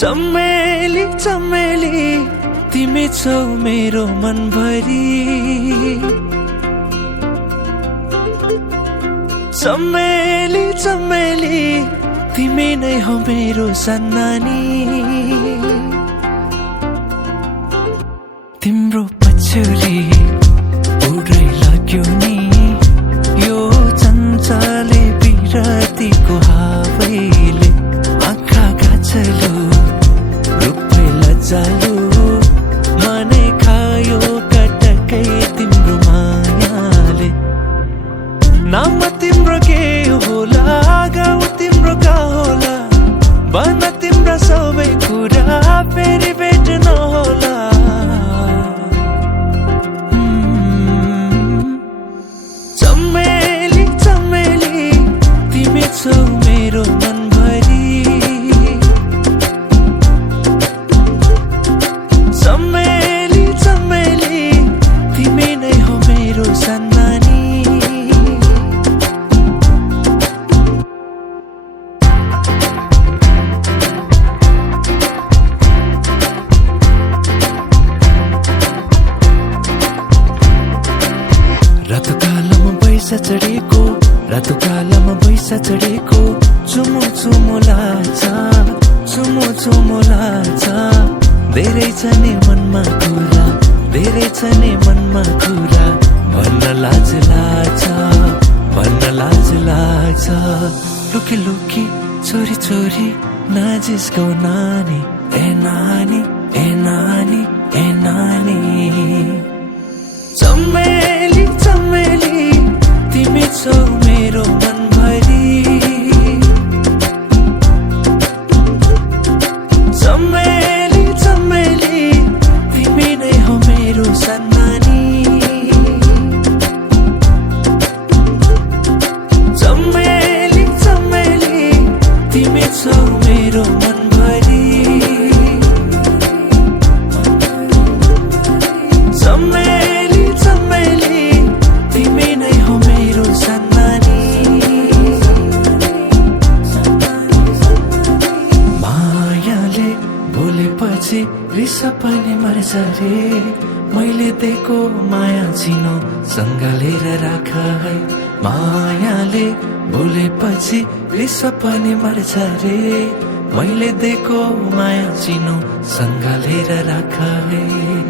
चमेली चमेली तिमी छौ मेरो मनभरि चमेली चमेली तिमी नै हो मेरो सन्नानी तिम्रो पछ्यौरी उड्रै लाग्यो नि यो चञ्चले बिरतीको हावैले आँखा गाछलो रूपै लज्जालो मनै खायो कटकै तिम्रो मायाले नाम तिम्रो के होला गाउँ तिम्रो कहाँ होला भन तिम्रो सबै कुरा फेरि भेट्न होला चमेली चमेली तिमी छौ मेरो मनभरि चमेली चमेली तिमी नै हो मेरो सन्नानी रातो कालोमा बैसा चढेको रातो कालोमा बैसा चढेको चुमो चुमो लाग्छ चुमो चुमो लाग्छ धेरै छ नि मनमा कुरा धेरै छ नि मनमा कुरा भन्न लाज लाग्छ भन्न लाज लाग्छ लुकी लुकी छोरी छोरी नजिस्कौ नानी ए नानी ए नानी ए नानी चमेली चमेली तिमी छौ मेरो मनभरि चमेली चमेली तिमी नै हो मेरो सन्नानी चमेली चमेली तिमी छौ मेरो मनभरि चमेली चमेली तिमी नै हो मेरो सन्नानी मायाले भोलेपछि रिस पनि मर्छ रे मैले दिएको माया चिनो सँगालेर राख है मायाले भोलेपछि रिस पनि मर्छ रे मैले दिएको माया चिनो सँगालेर राख है